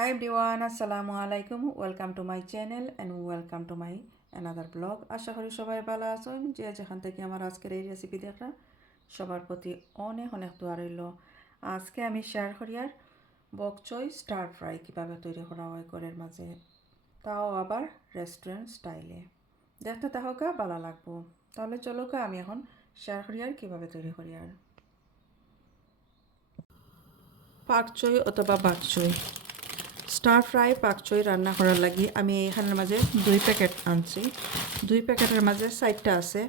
Hi everyone, assalamu alaikum. Welcome to my channel and welcome to my another vlog. আশা করি সবাই ভালো আছেন। যে যেখান থেকে আমার আজকের এই রেসিপি দেখা সবার প্রতি অনেক অনেক দোয়া রইল। আজকে আমি শেয়ার করি আর বক চই স্টার ফ্রাই কীভাবে তৈরি করা হয় ঘরের মাঝে, তাও আবার রেস্টুরেন্ট স্টাইলে। দেখতে তাহলে ভালো লাগবো। তাহলে চলো আমি এখন শেয়ার করি আর কীভাবে তৈরি করি আর পাক চই অথবা বাক চই স্টার ফ্রাই পাক চই রান্না করার লাগি আমি এখানের মাঝে 2 প্যাকেট আনছি। 2 প্যাকেটের মাঝে 4টা আছে।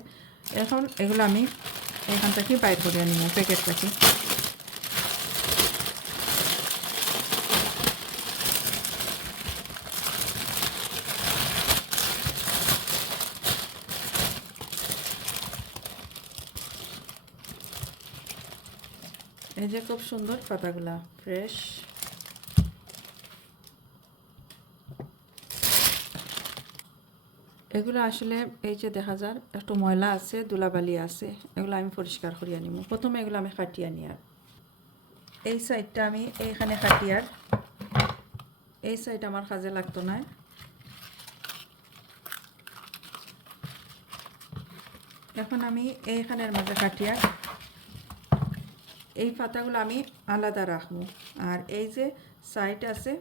এখন এগুলো আমি এখান থেকে বাইর করে নিব প্যাকেটটাকে। এই যে খুব সুন্দর পাতাগুলা ফ্রেশ। এগুলো আসলে এই যে দেখা যায় একটু ময়লা আছে, ধুলাবালি আছে, এগুলো আমি পরিষ্কার করিয়া নিব। প্রথমে এগুলো আমি কাটিয়া নিয়ার, এই সাইডটা আমি এইখানে কাটিয়ার, এই সাইড আমার কাজে লাগতো না। এখন আমি এইখানের মাঝে কাটিয়ার এই পাতাগুলো আমি আলাদা রাখবো, আর এই যে সাইড আছে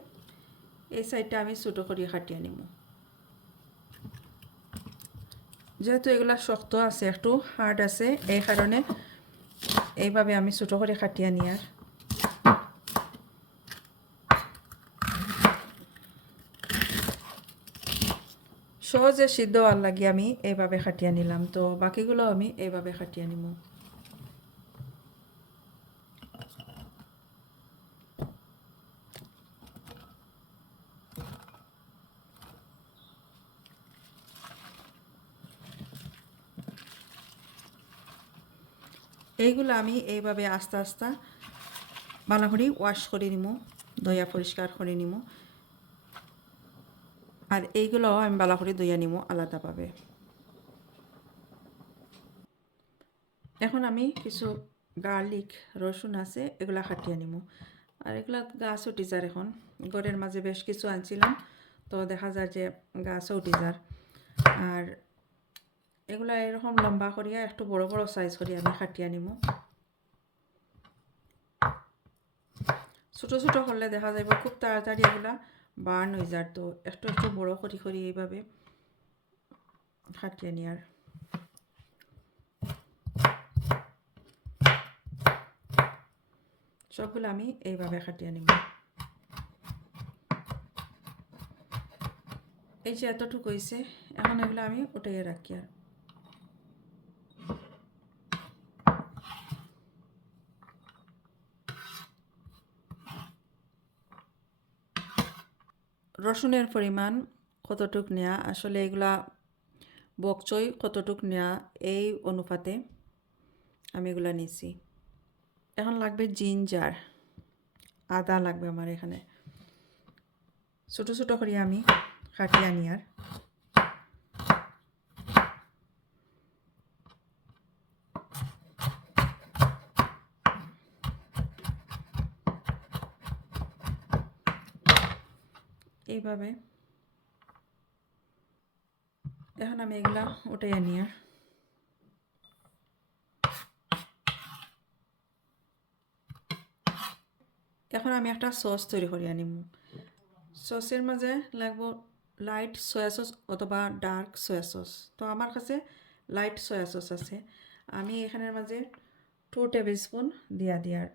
এই সাইডটা আমি ছোটো করিয়া কাটিয়ে নিব। যেহেতু এগুলা শক্ত আছে, একটু হার্ড আছে, এই কারণে এইভাবে আমি ছোটো করে কাটিয়ে নিয়ার। সহজে সিদ্ধ হওয়ার লাগে আমি এইভাবে কাটিয়ে নিলাম, তো বাকিগুলো আমি এইভাবে কাটিয়ে নিব। এইগুলো আমি এইভাবে আস্তে আস্তে ভালো করে ওয়াশ করে নিব, ধুইয়া পরিষ্কার করে নিব। আর এইগুলো আমি ভালো করে ধুইয়া নিব আলাদাভাবে। এখন আমি কিছু গার্লিক রসুন আছে এগুলা কাটিয়ে নিব। আর এগুলা গাছ উঠি যার, এখন ঘরের মাঝে বেশ কিছু আনছিলাম, তো দেখা যায় যে গাছও উঠি যার। আর এগুলা এরকম লম্বা করিয়া একটু বড় বড় সাইজ করিয়া আমি কাটিয়ে নিব। ছোটো ছোটো করলে দেখা যাব খুব তাড়াতাড়ি এগুলা বার্ন হয়ে যায়, তো একটু একটু বড় করি করি এইভাবে কাটিয়ে নিয়ার। সবগুলো আমি এইভাবে কাটিয়ে নিব। এই যে এতটুকু হয়েছে, এখন এগুলো আমি উঠাইয়ে রাখি। আর রসুনের পরিমাণ কতটুক নেওয়া, আসলে এগুলা বকচই কতটুক নেওয়া এই অনুপাতে আমি এগুলা নিছি। এখন লাগবে জিঞ্জার, আদা লাগবে আমার এখানে। ছোটো ছোটো করে আমি কাটিয়ে নিয়ার। এইভাবে এখন আমি এগুলা উঠাইয়া নিয়ার। এখন আমি একটা সস তৈরি করিয়া নিব। সসের মাঝে লাগবো লাইট সয়া সস অথবা ডার্ক সয়া সস। তো আমার কাছে লাইট সয়া সস আছে, আমি এখানের মাঝে 2 টেবিল স্পুন দিয়ার।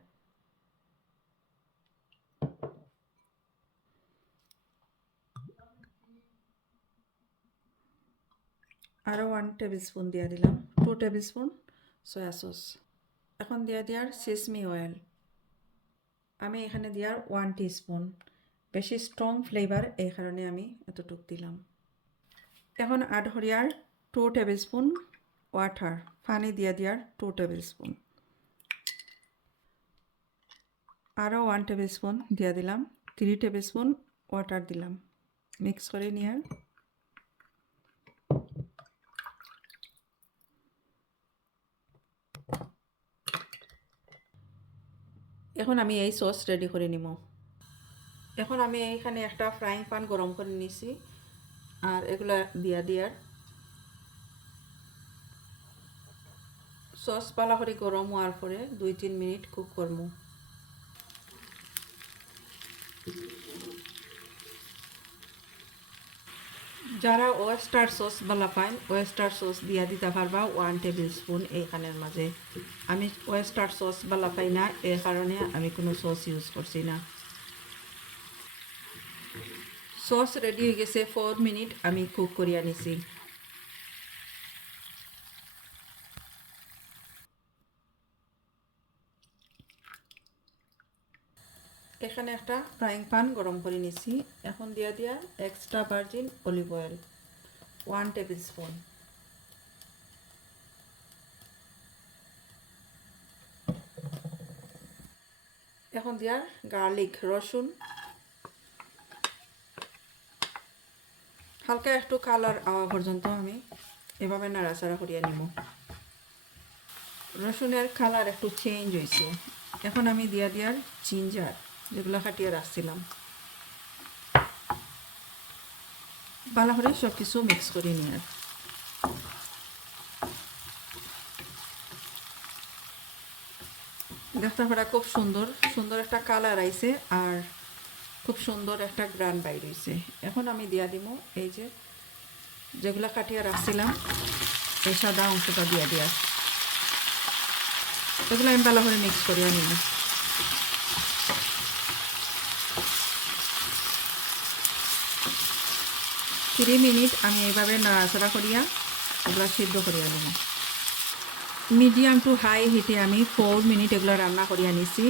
আরও 1 টেবিল স্পুন দিয়া দিলাম, 2 টেবিল স্পুন সয়া সস। এখন দিয়ার সিসমি অয়েল, আমি এখানে দিয়ার 1 টিস্পুন। বেশি স্ট্রং ফ্লেভার এই কারণে আমি এতটুক দিলাম। এখন আড হরিয়ার 2 টেবিল স্পুন ওয়াটার, পানি দিয়ার 2 টেবিল স্পুন। আরও 1 টেবিল স্পুন দিয়া দিলাম, 3 টেবিল স্পুন ওয়াটার দিলাম। মিক্স করে নিয়ার। এখন আমি এই সস রেডি করে নিব। এখন আমি এইখানে একটা ফ্রাইং প্যান গরম করে নিছি আর এগুলা দিয়ার সস পালা করে গরম হওয়ার পরে 2-3 মিনিট কুক করবো। যারা ওয়েস্টার সস বালা পাইন ওয়েস্টার সস দিয়া দিতে পারবা 1 টেবিল স্পুন এইখানের মাঝে। আমি ওয়েস্টার সস বালা পাই না, এই কারণে আমি কোনো সস ইউজ করছি না। সস রেডি হয়ে গেছে, 4 মিনিট আমি কুক করিয়া নিছি। এখানে একটা ফ্রাইং প্যান গরম করে নিছি, এখন দিয়া extra virgin olive oil 1 table spoon. এখন দিয়া গার্লিক রসুন হালকা একটু কালার আওয়া পর্যন্ত আমি এভাবে নাড়াচাড়া করিয়া নিব। রসুনের কালার একটু চেঞ্জ হয়েছে, এখন আমি দিয়ার জিঞ্জার যেগুলো কাটিয়ে রাখছিলাম। ভালো করে সব কিছু মিক্স করে নিয়ে দেখতে পারা খুব সুন্দর সুন্দর একটা কালার আইছে আর খুব সুন্দর একটা গ্রান বাইর হয়েছে। এখন আমি দিয়া দিব এই যে যেগুলো কাটিয়ে রাখছিলাম এই সাদা অংশটা দিয়া এগুলো আমি ভালো করে মিক্স করিয়া নিব। 3 মিনিট আমি এইভাবে নাড়াচাড়া করিয়া এগুলো সিদ্ধ করিয়া নেব। মিডিয়াম টু হাই হিটে আমি 4 মিনিট এগুলো রান্না করিয়া নিছি।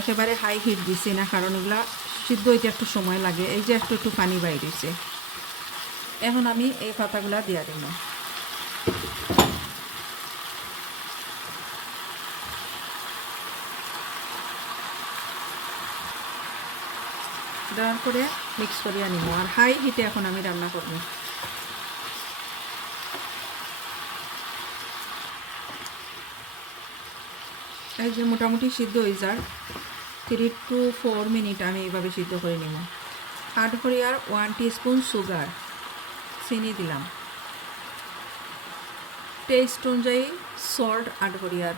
একেবারে হাই হিট দিছি না, কারণ এগুলা সিদ্ধ হইতে একটু সময় লাগে। এই যে একটু পানি বাইর হইছে, এখন আমি এই পাতাগুলা দিয়া দিব। দেওয়ার পরে মিক্স করিয়া নিব আর হাই হিটে এখন আমি রান্না করব। এই যে মোটামুটি সিদ্ধ হয়ে যায়, 3 to 4 মিনিট আমি এইভাবে সিদ্ধ করে নিব। অ্যাড করি আর 1 টিস্পুন সুগার, চিনি দিলাম। টেস্ট অনুযায়ী সল্ট অ্যাড করি আর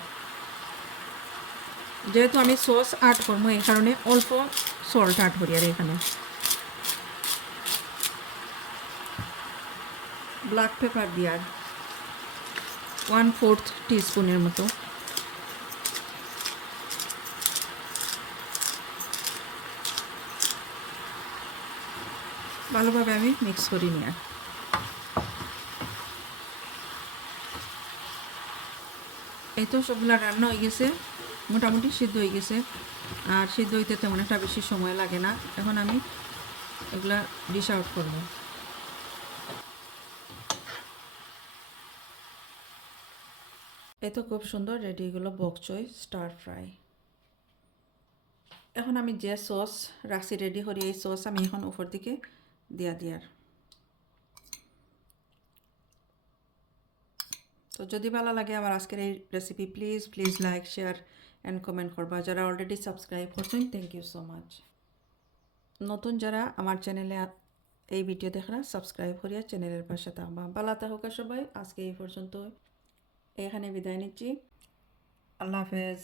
যেহেতু আমি সস অ্যাড করবো এই কারণে অল্প সল্ট অ্যাড করি আর এখানে। ব্ল্যাক পেপার দিয়ার 1/4 টিস্পুনের মতো। ভালোভাবে আমি মিক্স করি নিয়ে এই তো সবগুলা রান্না হয়ে গেছে, মোটামুটি সিদ্ধ হয়ে গেছে আর সিদ্ধ হইতে তেমন একটা বেশি সময় লাগে না। এখন আমি এগুলা ডিশ আউট করব। এই তো খুব সুন্দর রেডি, এগুলো বক চই স্টার ফ্রাই। এখন আমি যে সস রাখছি রেডি করি এই সস আমি এখন উপর দিকে দিয়ার। তো যদি ভালো লাগে আমার আজকের এই recipe please like share and comment করবা। যারা অলরেডি সাবস্ক্রাইব করছেন থ্যাংক ইউ সো মাচ। নতুন যারা আমার চ্যানেলে এই ভিডিও দেখরা সাবস্ক্রাইব করিয়া চ্যানেলের পাশে থাকবা। ভালো থাকুক সবাই, আজকে এই পর্যন্ত এখানে বিদায় নিচ্ছি। আল্লাহ হাফেজ।